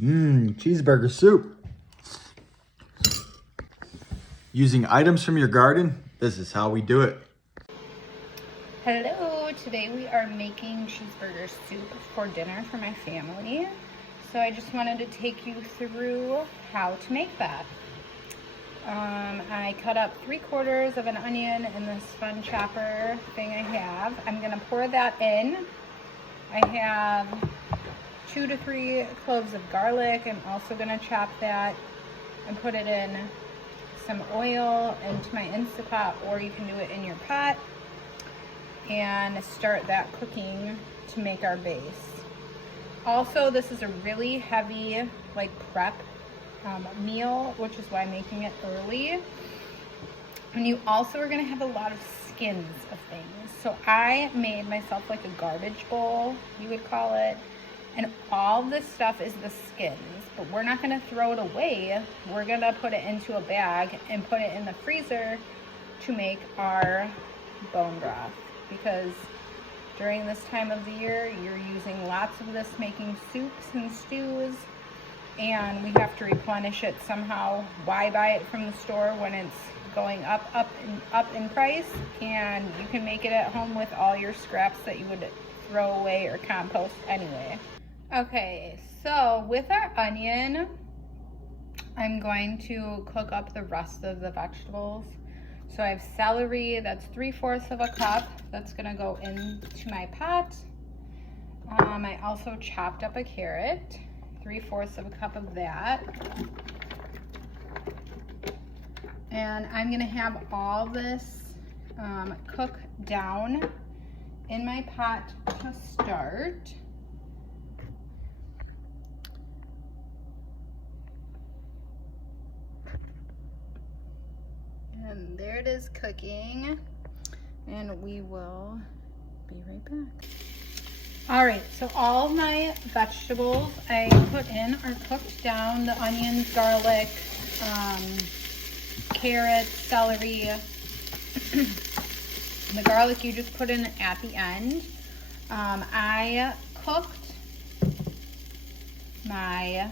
Cheeseburger soup. Using items from your garden, this is how we do it. Hello, today we are making cheeseburger soup for dinner for my family. So I just wanted to take you through how to make that. I cut up 3/4 of an onion in this fun chopper thing I have. I'm gonna pour that in. I have 2 to 3 cloves of garlic. I'm also gonna chop that and put it in some oil into my Instapot, or you can do it in your pot, and start that cooking to make our base. Also, this is a really heavy prep meal, which is why I'm making it early. And you also are gonna have a lot of skins of things. So I made myself like a garbage bowl, you would call it. And all this stuff is the skins, but we're not gonna throw it away. We're gonna put it into a bag and put it in the freezer to make our bone broth. Because during this time of the year, you're using lots of this making soups and stews, and we have to replenish it somehow. Why buy it from the store when it's going up in price, and you can make it at home with all your scraps that you would throw away or compost anyway. Okay, so with our onion, I'm going to cook up the rest of the vegetables. So I have celery, that's 3/4 of a cup. That's gonna go into my pot. I also chopped up a carrot, 3/4 of a cup of that. And I'm gonna have all this cook down in my pot to start. And there it is cooking, and we will be right back. All right, so all of my vegetables I put in are cooked down. The onions, garlic, carrots, celery. The garlic you just put in at the end. I cooked my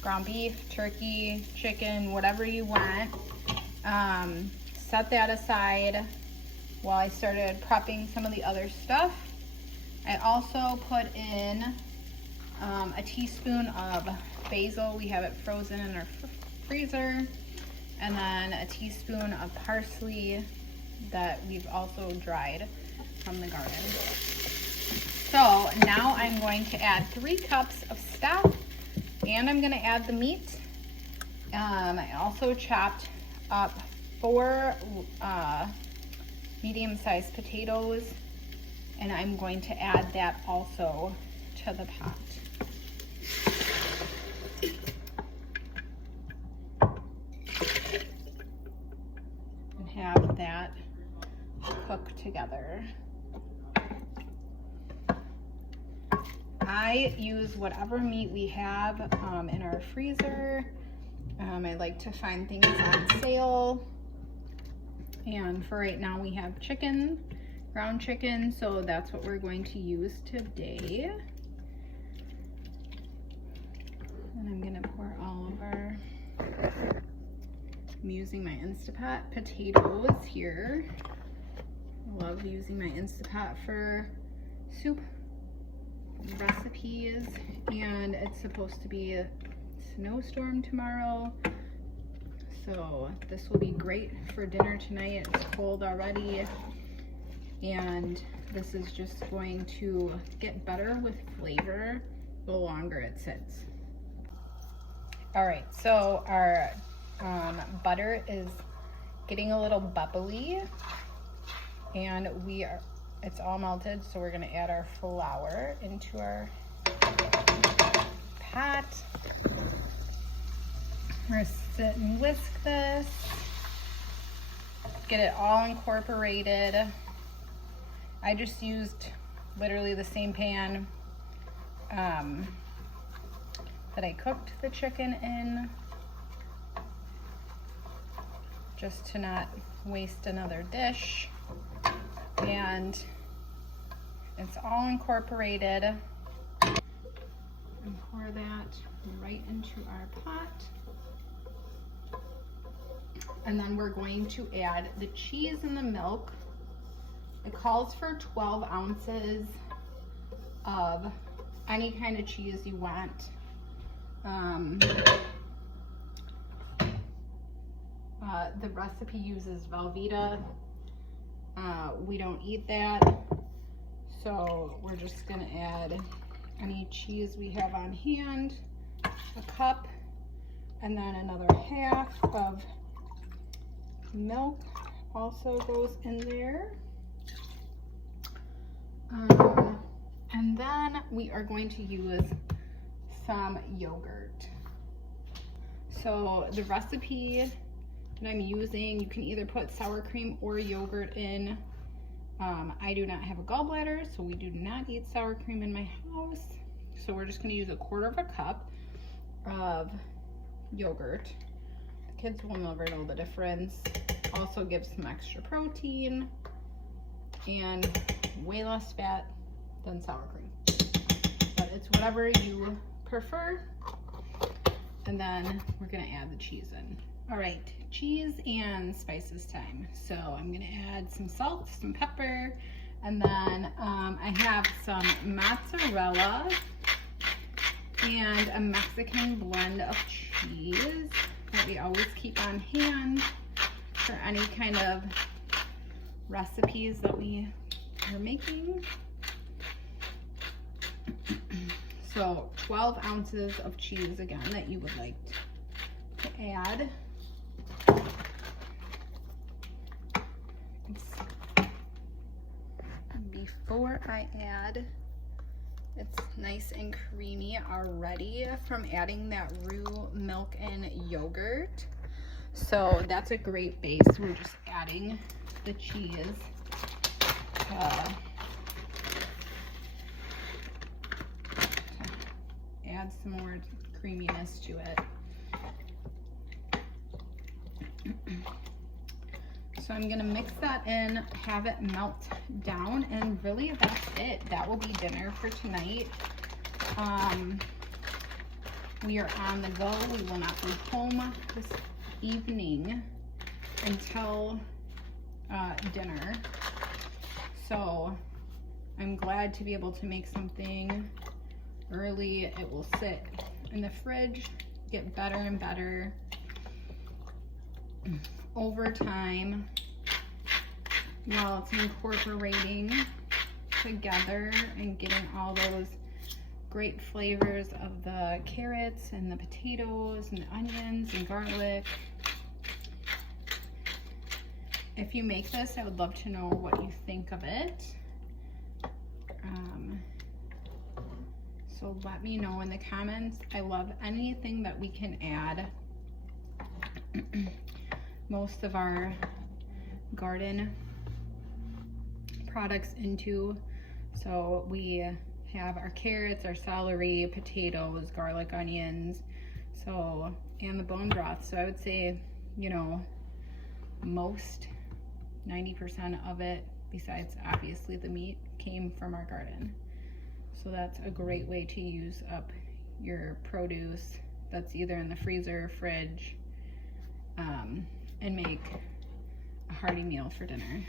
ground beef, turkey, chicken, whatever you want. Set that aside while I started prepping some of the other stuff. I also put in a teaspoon of basil. We have it frozen in our freezer. And then a teaspoon of parsley that we've also dried from the garden. So now I'm going to add 3 cups of stock, and I'm gonna add the meat. I also chopped up 4 medium-sized potatoes, and I'm going to add that also to the pot. And have that cook together. I use whatever meat we have in our freezer. I like to find things on sale. And for right now, we have chicken, ground chicken, so that's what we're going to use today. And I'm gonna pour all of our, I'm using my Instapot potatoes here. I love using my Instapot for soup recipes, and it's supposed to be a snowstorm tomorrow, so this will be great for dinner tonight. It's cold already, and this is just going to get better with flavor the longer it sits. All right, so our butter is getting a little bubbly, and it's all melted, so we're gonna add our flour into our pot. We're gonna sit and whisk this, get it all incorporated. I just used literally the same pan that I cooked the chicken in, just to not waste another dish. And it's all incorporated. I'm pour that right into our pot. And then we're going to add the cheese and the milk. It calls for 12 ounces of any kind of cheese you want. The recipe uses Velveeta. We don't eat that, so we're just gonna add any cheese we have on hand, a cup, and then another half of milk also goes in there. And then we are going to use some yogurt. So the recipe that I'm using, you can either put sour cream or yogurt in. I do not have a gallbladder, so we do not eat sour cream in my house. So we're just gonna use 1/4 cup of yogurt. The kids will never know the difference. Also gives some extra protein and way less fat than sour cream. But it's whatever you prefer. And then we're gonna add the cheese in. All right, cheese and spices time. So I'm gonna add some salt, some pepper, and then I have some mozzarella and a Mexican blend of cheese that we always keep on hand for any kind of recipes that we are making. So 12 ounces of cheese again that you would like to add. Before I add, it's nice and creamy already from adding that roux milk and yogurt. So that's a great base. We're just adding the cheese. Add some more creaminess to it. So I'm gonna mix that in, have it melt down, and really that's it. That will be dinner for tonight. We are on the go. We will not be home this evening until dinner. So I'm glad to be able to make something early. It will sit in the fridge, get better and better over time while it's incorporating together and getting all those great flavors of the carrots and the potatoes and the onions and garlic. If you make this, I would love to know what you think of it. So let me know in the comments. I love anything that we can add most of our garden products into. So we have our carrots, our celery, potatoes, garlic, onions, so, and the bone broth. So I would say, you know, most 90% of it, besides obviously the meat, came from our garden. So that's a great way to use up your produce that's either in the freezer, fridge, and make a hearty meal for dinner.